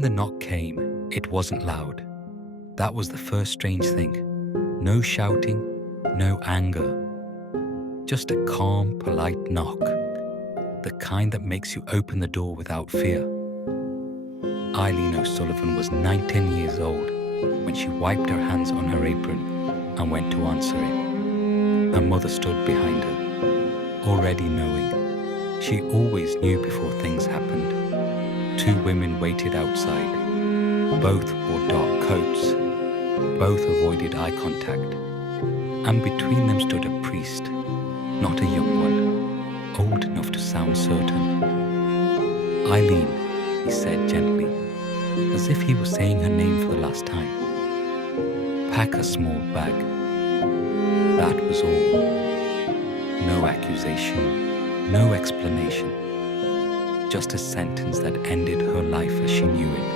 When the knock came, it wasn't loud. That was the first strange thing. No shouting, no anger. Just a calm, polite knock. The kind that makes you open the door without fear. Eileen O'Sullivan was 19 years old when she wiped her hands on her apron and went to answer it. Her mother stood behind her, already knowing. She always knew before things happened. 2 women waited outside. Both wore dark coats. Both avoided eye contact. And between them stood a priest, not a young one, old enough to sound certain. Eileen, he said gently, as if he was saying her name for the last time. Pack a small bag. That was all. No accusation, no explanation. Just a sentence that ended her life as she knew it.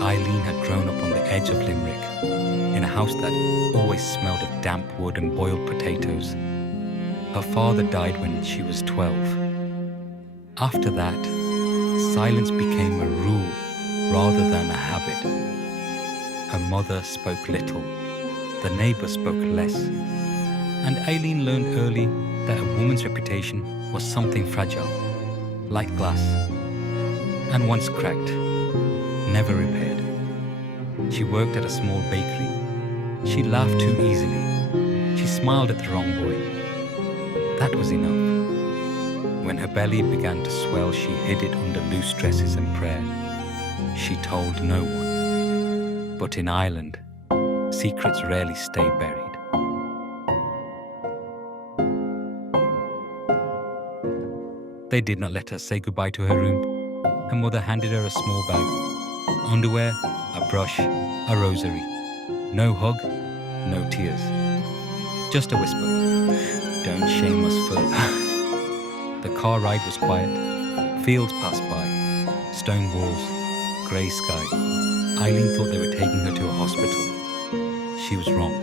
Eileen had grown up on the edge of Limerick, in a house that always smelled of damp wood and boiled potatoes. Her father died when she was 12. After that, silence became a rule rather than a habit. Her mother spoke little, the neighbours spoke less, and Eileen learned early that a woman's reputation was something fragile, like glass, and once cracked, never repaired. She worked at a small bakery. She laughed too easily. She smiled at the wrong boy. That was enough. When her belly began to swell, she hid it under loose dresses and prayer. She told no one. But in Ireland, secrets rarely stay buried. They did not let her say goodbye to her room. Her mother handed her a small bag. Underwear, a brush, a rosary. No hug, no tears. Just a whisper. Don't shame us further. The car ride was quiet. Fields passed by. Stone walls. Grey sky. Eileen thought they were taking her to a hospital. She was wrong.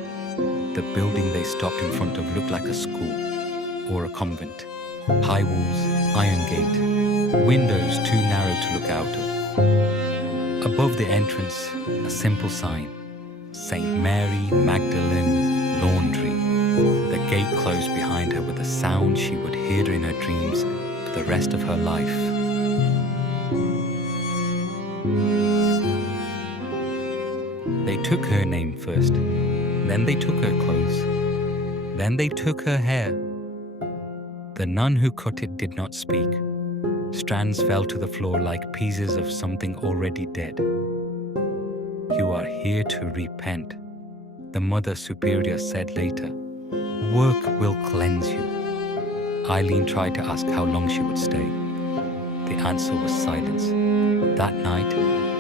The building they stopped in front of looked like a school or a convent. High walls, iron gate, windows too narrow to look out of. Above the entrance, a simple sign, St. Mary Magdalene Laundry. The gate closed behind her with a sound she would hear in her dreams for the rest of her life. They took her name first, then they took her clothes, then they took her hair. The nun who cut it did not speak. Strands fell to the floor like pieces of something already dead. You are here to repent, the Mother Superior said later. Work will cleanse you. Eileen tried to ask how long she would stay. The answer was silence. That night,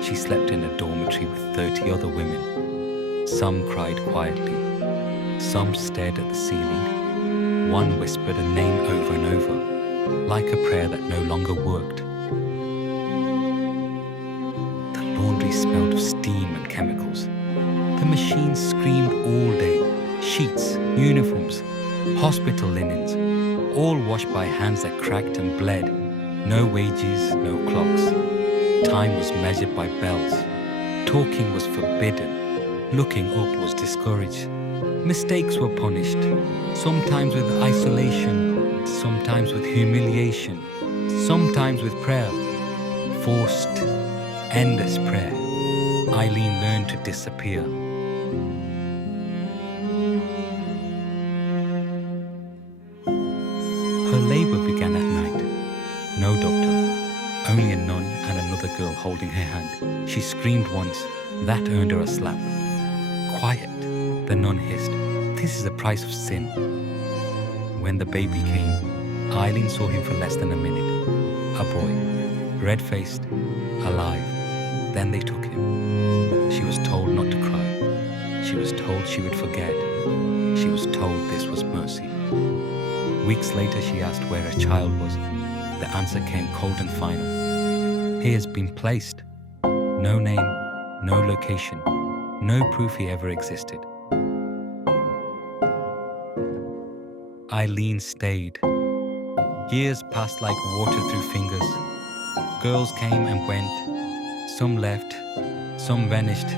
she slept in a dormitory with 30 other women. Some cried quietly. Some stared at the ceiling. One whispered a name over and over, like a prayer that no longer worked. The laundry smelled of steam and chemicals. The machines screamed all day. Sheets, uniforms, hospital linens, all washed by hands that cracked and bled. No wages, no clocks. Time was measured by bells. Talking was forbidden. Looking up was discouraged. Mistakes were punished, sometimes with isolation, sometimes with humiliation, sometimes with prayer. Forced, endless prayer. Eileen learned to disappear. Her labor began at night. No doctor, only a nun and another girl holding her hand. She screamed once. That earned her a slap. Quiet, the nun hissed. This is the price of sin. When the baby came, Eileen saw him for less than a minute. A boy, red-faced, alive. Then they took him. She was told not to cry. She was told she would forget. She was told this was mercy. Weeks later, she asked where her child was. The answer came cold and final. He has been placed. No name, no location, no proof he ever existed. Eileen stayed. Years passed like water through fingers. Girls came and went. Some left, some vanished.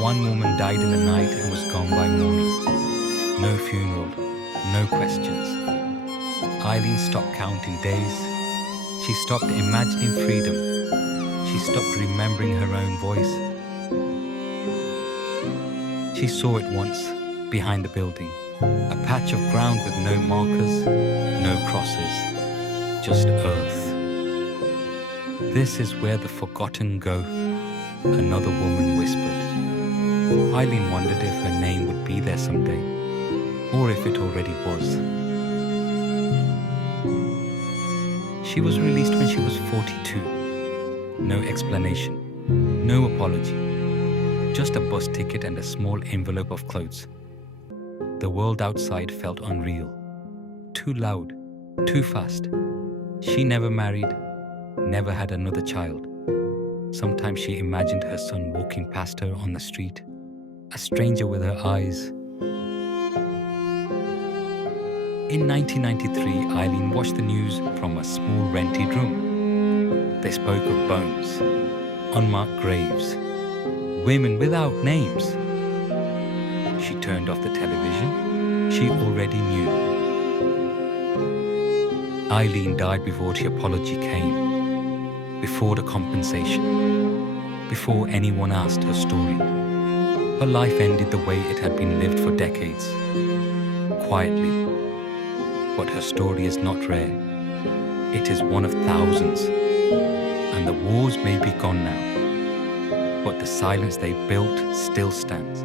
One woman died in the night and was gone by morning. No funeral, no questions. Eileen stopped counting days. She stopped imagining freedom. She stopped remembering her own voice. She saw it once, behind the building. A patch of ground with no markers, no crosses, just earth. This is where the forgotten go, another woman whispered. Eileen wondered if her name would be there someday, or if it already was. She was released when she was 42. No explanation, no apology, just a bus ticket and a small envelope of clothes. The world outside felt unreal, too loud, too fast. She never married, never had another child. Sometimes she imagined her son walking past her on the street, a stranger with her eyes. In 1993, Eileen watched the news from a small rented room. They spoke of bones, unmarked graves, women without names. She turned off the television. She already knew. Eileen died before the apology came, before the compensation, before anyone asked her story. Her life ended the way it had been lived for decades, quietly. But her story is not rare. It is one of thousands. And the wars may be gone now, but the silence they built still stands.